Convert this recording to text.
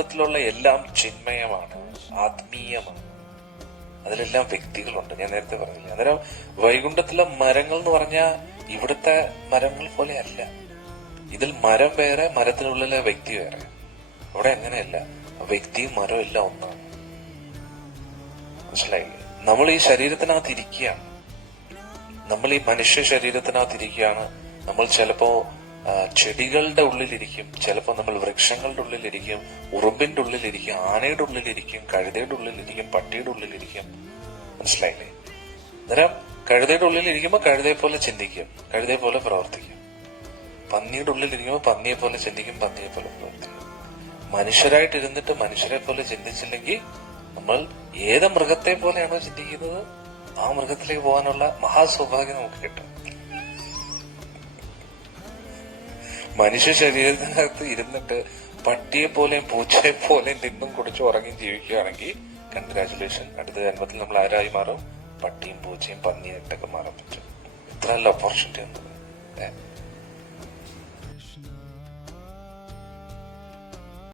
ത്തിലുള്ള എല്ലാം ചിന്മയമാണ്, ആത്മീയമാണ്. അതിലെല്ലാം വ്യക്തികളുണ്ട്. ഞാൻ നേരത്തെ പറഞ്ഞില്ല. അന്നേരം വൈകുണ്ഠത്തിലെ മരങ്ങൾ എന്ന് പറഞ്ഞാൽ ഇവിടുത്തെ മരങ്ങൾ പോലെ അല്ല. ഇതിൽ മരം വേറെ, മരത്തിനുള്ളിലെ വ്യക്തി വേറെ. അവിടെ അങ്ങനെയല്ല. വ്യക്തിയും മരവും എല്ലാം ഒന്നാണ്. മനസ്സിലായില്ലേ? നമ്മൾ ഈ ശരീരത്തിനകത്ത് ഇരിക്കുകയാണ്. നമ്മൾ ഈ മനുഷ്യ ശരീരത്തിനകത്ത് ഇരിക്കുകയാണ്. നമ്മൾ ചിലപ്പോ ചെടികളുടെ ഉള്ളിലിരിക്കും, ചിലപ്പോ നമ്മൾ വൃക്ഷങ്ങളുടെ ഉള്ളിലിരിക്കും, ഉറുമ്പിന്റെ ഉള്ളിലിരിക്കും, ആനയുടെ ഉള്ളിലിരിക്കും, കഴുതയുടെ ഉള്ളിലിരിക്കും, പട്ടിയുടെ ഉള്ളിലിരിക്കും. മനസ്സിലായില്ലേ? അന്നേരം കഴുതയുടെ ഉള്ളിലിരിക്കുമ്പോൾ കഴുതയെ പോലെ ചിന്തിക്കും, കഴുതയെ പോലെ പ്രവർത്തിക്കും. പന്നിയുടെ ഉള്ളിലിരിക്കുമ്പോൾ പന്നിയെ പോലെ ചിന്തിക്കും, പന്നിയെ പോലെ പ്രവർത്തിക്കും. മനുഷ്യരായിട്ടിരുന്നിട്ട് മനുഷ്യരെ പോലെ ചിന്തിച്ചില്ലെങ്കിൽ നമ്മൾ ഏത് മൃഗത്തെ പോലെയാണോ ചിന്തിക്കുന്നത് ആ മൃഗത്തിലേക്ക് പോകാനുള്ള മഹാസൗഭാഗ്യം നമുക്ക് കിട്ടും. മനുഷ്യ ശരീരത്തിനകത്ത് ഇരുന്നിട്ട് പട്ടിയെ പോലെയും പൂച്ചയെ പോലെയും തിന്നും കുടിച്ചും ഉറങ്ങിയും ജീവിക്കുകയാണെങ്കിൽ കൺഗ്രാചുലേഷൻ, അടുത്ത ജന്മത്തിൽ നമ്മൾ ആരായി മാറും? പട്ടിയും പൂച്ചയും പന്നിയായിട്ടൊക്കെ മാറാൻ പറ്റും. ഇത്രയല്ല ഓപ്പർച്യൂണിറ്റി എന്നത്.